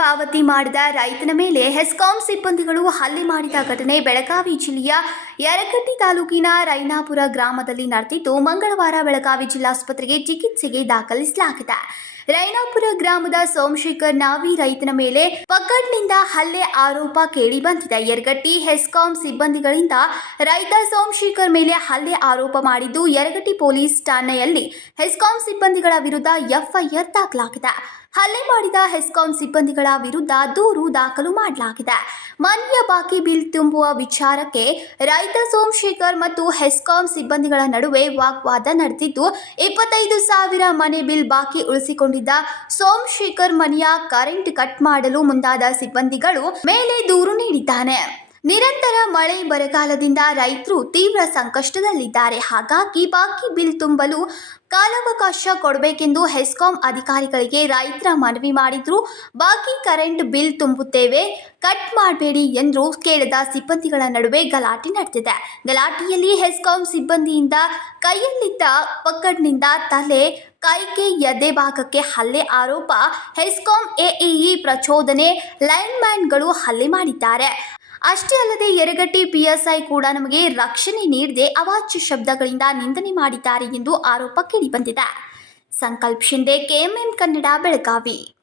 ಪಾವತಿ ಮಾಡಿದ ರೈತನ ಮೇಲೆ ಹೆಸ್ಕಾಂ ಸಿಬ್ಬಂದಿಗಳು ಹಲ್ಲೆ ಮಾಡಿದ ಘಟನೆ ಬೆಳಗಾವಿ ಜಿಲ್ಲೆಯ ಯರಗಟ್ಟಿ ತಾಲೂಕಿನ ರೈನಾಪುರ ಗ್ರಾಮದಲ್ಲಿ ನಡೆದಿದ್ದು, ಮಂಗಳವಾರ ಬೆಳಗಾವಿ ಜಿಲ್ಲಾಸ್ಪತ್ರೆಗೆ ಚಿಕಿತ್ಸೆಗೆ ದಾಖಲಿಸಲಾಗಿದೆ. ರೈನಾಪುರ ಗ್ರಾಮದ ಸೋಮಶೇಖರ್ ನಾವಿ ರೈತನ ಮೇಲೆ ಪಕ್ಕಡ್ನಿಂದ ಹಲ್ಲೆ ಆರೋಪ ಕೇಳಿ ಬಂದಿದೆ ಯರಗಟ್ಟಿ ಹೆಸ್ಕಾಂ ಸಿಬ್ಬಂದಿಗಳಿಂದ ರೈತ ಸೋಮಶೇಖರ್ ಮೇಲೆ ಹಲ್ಲೆ ಆರೋಪ ಮಾಡಿದ್ದು, ಯರಗಟ್ಟಿ ಪೊಲೀಸ್ ಠಾಣೆಯಲ್ಲಿ ಹೆಸ್ಕಾಂ ಸಿಬ್ಬಂದಿಗಳ ವಿರುದ್ಧ ಎಫ್ಐಆರ್ ದಾಖಲಾಗಿದೆ. ಹಲ್ಲೆ ಮಾಡಿದ ಹೆಸ್ಕಾಂ ಸಿಬ್ಬಂದಿಗಳ ವಿರುದ್ಧ ದೂರು ದಾಖಲು ಮಾಡಲಾಗಿದೆ. ಮನೆಯ ಬಾಕಿ ಬಿಲ್ ತುಂಬುವ ವಿಚಾರಕ್ಕೆ ರೈತ ಸೋಮಶೇಖರ್ ಮತ್ತು ಹೆಸ್ಕಾಂ ಸಿಬ್ಬಂದಿಗಳ ನಡುವೆ ವಾಗ್ವಾದ ನಡೆದಿದ್ದು, ಇಪ್ಪತ್ತೈದು ಸಾವಿರ ಮನೆ ಬಿಲ್ ಬಾಕಿ ಉಳಿಸಿಕೊಂಡಿದ್ದ ಸೋಮಶೇಖರ್ ಮನೆಯ ಕರೆಂಟ್ ಕಟ್ ಮಾಡಲು ಮುಂದಾದ ಸಿಬ್ಬಂದಿಗಳು ಮೇಲೆ ದೂರು ನೀಡಿದ್ದಾನೆ. ನಿರಂತರ ಮಳೆ ಬರಗಾಲದಿಂದ ರೈತರು ತೀವ್ರ ಸಂಕಷ್ಟದಲ್ಲಿದ್ದಾರೆ. ಹಾಗಾಗಿ ಬಾಕಿ ಬಿಲ್ ತುಂಬಲು ಕಾಲಾವಕಾಶ ಕೊಡಬೇಕೆಂದು ಹೆಸ್ಕಾಂ ಅಧಿಕಾರಿಗಳಿಗೆ ರೈತರ ಮನವಿ ಮಾಡಿದ್ರು. ಬಾಕಿ ಕರೆಂಟ್ ಬಿಲ್ ತುಂಬುತ್ತೇವೆ, ಕಟ್ ಮಾಡಬೇಡಿ ಎಂದು ಕೇಳಿದ ಸಿಬ್ಬಂದಿಗಳ ನಡುವೆ ಗಲಾಟೆ ನಡೆದಿದೆ. ಗಲಾಟೆಯಲ್ಲಿ ಹೆಸ್ಕಾಂ ಸಿಬ್ಬಂದಿಯಿಂದ ಕೈಯಲ್ಲಿದ್ದ ಪಕ್ಕಡ್ನಿಂದ ತಲೆ ಕೈಗೆ ಎದೆ ಭಾಗಕ್ಕೆ ಹಲ್ಲೆ ಆರೋಪ. ಹೆಸ್ಕಾಂ ಎಇಇ ಪ್ರಚೋದನೆ ಲೈನ್ಮ್ಯಾನ್ಗಳು ಹಲ್ಲೆ ಮಾಡಿದ್ದಾರೆ. ಅಷ್ಟೇ ಅಲ್ಲದೆ ಯರಗಟ್ಟಿ ಪಿಎಸ್ಐ ಕೂಡ ನಮಗೆ ರಕ್ಷಣೆ ನೀಡದೆ ಅವಾಚ್ಯ ಶಬ್ದಗಳಿಂದ ನಿಂದನೆ ಮಾಡಿದ್ದಾರೆ ಎಂದು ಆರೋಪ ಕೇಳಿಬಂದಿದೆ. ಸಂಕಲ್ಪ ಶಿಂದೆ ಕೆಎಂಎಂ ಕನ್ನಡ, ಬೆಳಗಾವಿ.